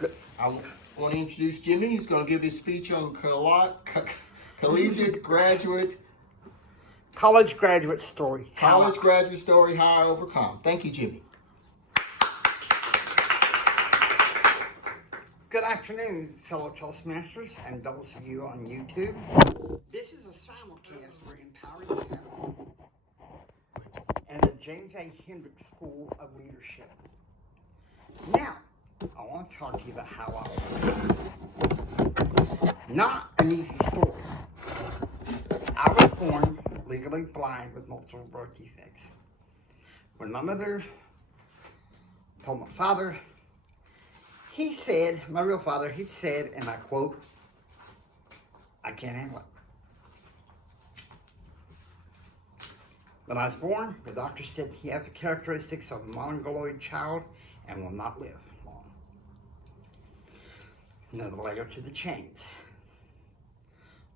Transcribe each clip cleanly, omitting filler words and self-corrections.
Good. I want to introduce Jimmy. He's going to give his speech on collegiate graduate, College graduate story. graduate story, how I overcome. Thank you, Jimmy. Good afternoon, fellow Toastmasters and those of you on YouTube. This is a simulcast for Empowering Channel and the James A. Hendricks School of Leadership. Now, I want to talk to you about how not an easy story. I was born legally blind with multiple birth defects. When my mother told my father, he said, my real father, he said, and I quote, "I can't handle it." When I was born, the doctor said he has the characteristics of a mongoloid child and will not live long. Another layer to the chains.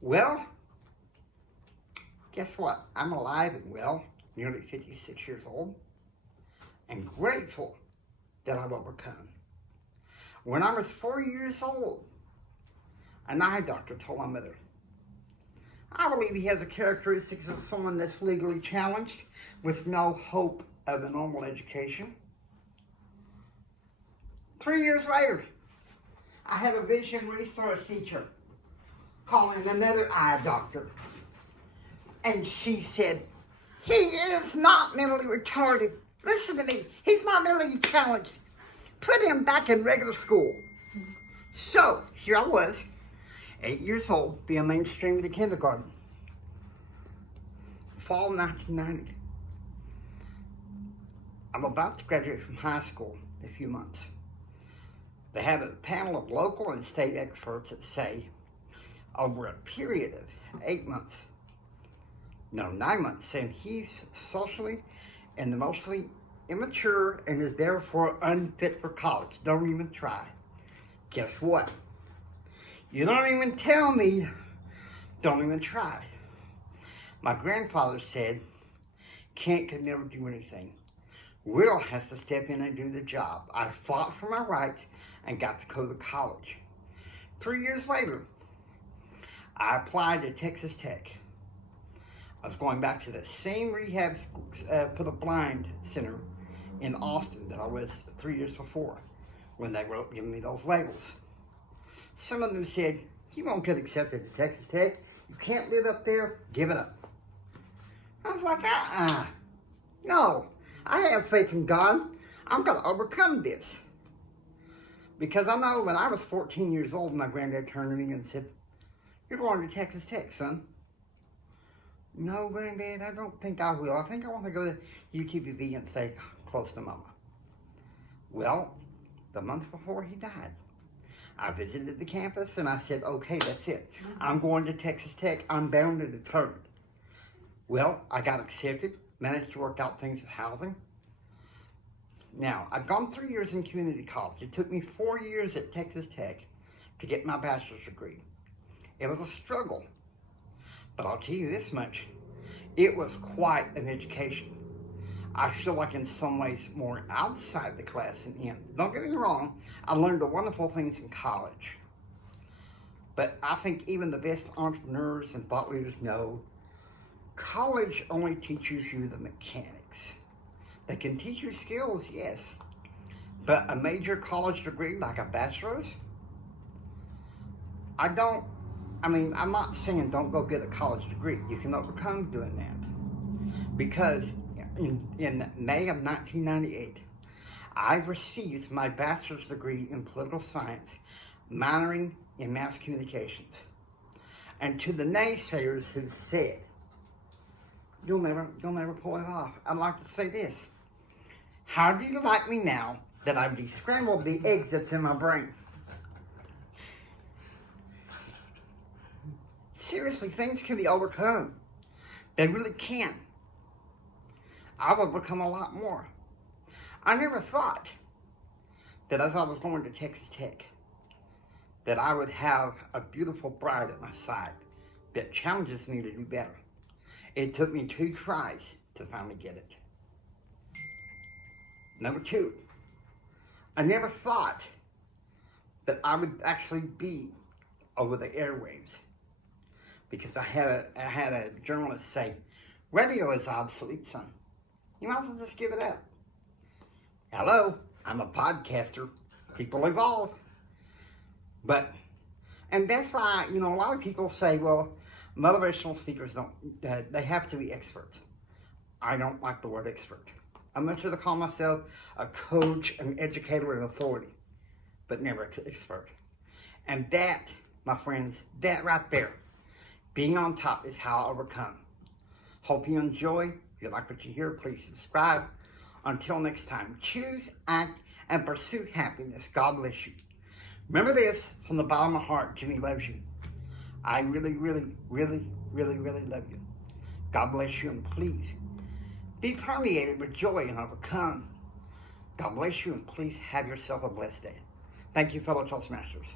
Well, guess what? I'm alive and well, nearly 56 years old, and grateful that I've overcome. When I was 4 years old, an eye doctor told my mother, "I believe he has the characteristics of someone that's legally challenged with no hope of a normal education." 3 years later, I had a vision resource teacher calling another eye doctor. And she said, "He is not mentally retarded. Listen to me. He's not mentally challenged. Put him back in regular school." So, here I was, 8 years old, being mainstreamed to kindergarten. Fall 1990. I'm about to graduate from high school in a few months. They have a panel of local and state experts that say, over a period of 9 months, saying he's socially and emotionally immature and is therefore unfit for college. Don't even try. Guess what? You don't even tell me, don't even try. My grandfather said, Kent could never do anything. Will has to step in and do the job. I fought for my rights and got to go to college. 3 years later, I applied to Texas Tech. I was going back to the same rehab school, for the blind center in Austin that I was 3 years before when they were giving me those labels. Some of them said, "You won't get accepted to Texas Tech. You can't live up there. Give it up." I was like, no, I have faith in God. I'm going to overcome this. Because I know when I was 14 years old, my granddad turned to me and said, "You're going to Texas Tech, son." "No, Granddad, I don't think I will. I think I want to go to UTPB and stay close to Mama." Well, the month before he died, I visited the campus and I said, "Okay, that's it. I'm going to Texas Tech. I'm bound and determined." Well, I got accepted, managed to work out things with housing. Now, I've gone 3 years in community college. It took me 4 years at Texas Tech to get my bachelor's degree. It was a struggle. But I'll tell you this much, it was quite an education. I feel like in some ways more outside the class than in. Don't get me wrong, I learned the wonderful things in college. But I think even the best entrepreneurs and thought leaders know college only teaches you the mechanics. They can teach you skills, yes. But a major college degree like a bachelor's, I'm not saying don't go get a college degree. You can overcome doing that. Because in May of 1998, I received my bachelor's degree in political science, minoring in mass communications. And to the naysayers who said, you'll never pull it off, I'd like to say this. How do you like me now that I've descrambled the eggs that's in my brain? Seriously, things can be overcome. They really can. I've overcome a lot more. I never thought that as I was going to Texas Tech, that I would have a beautiful bride at my side that challenges me to do better. It took me 2 tries to finally get it. Number 2, I never thought that I would actually be over the airwaves. Because I had a journalist say, radio is obsolete, son. You might as well just give it up. Hello, I'm a podcaster. People evolve. And that's why, a lot of people say, well, motivational speakers they have to be experts. I don't like the word expert. I'm much rather call myself a coach, an educator, an authority, but never expert. And that, my friends, that right there, being on top is how I overcome. Hope you enjoy. If you like what you hear, please subscribe. Until next time, choose, act, and pursue happiness. God bless you. Remember this, from the bottom of my heart, Jenny loves you. I really, really, really, really, really love you. God bless you, and please be permeated with joy and overcome. God bless you, and please have yourself a blessed day. Thank you, fellow Toastmasters.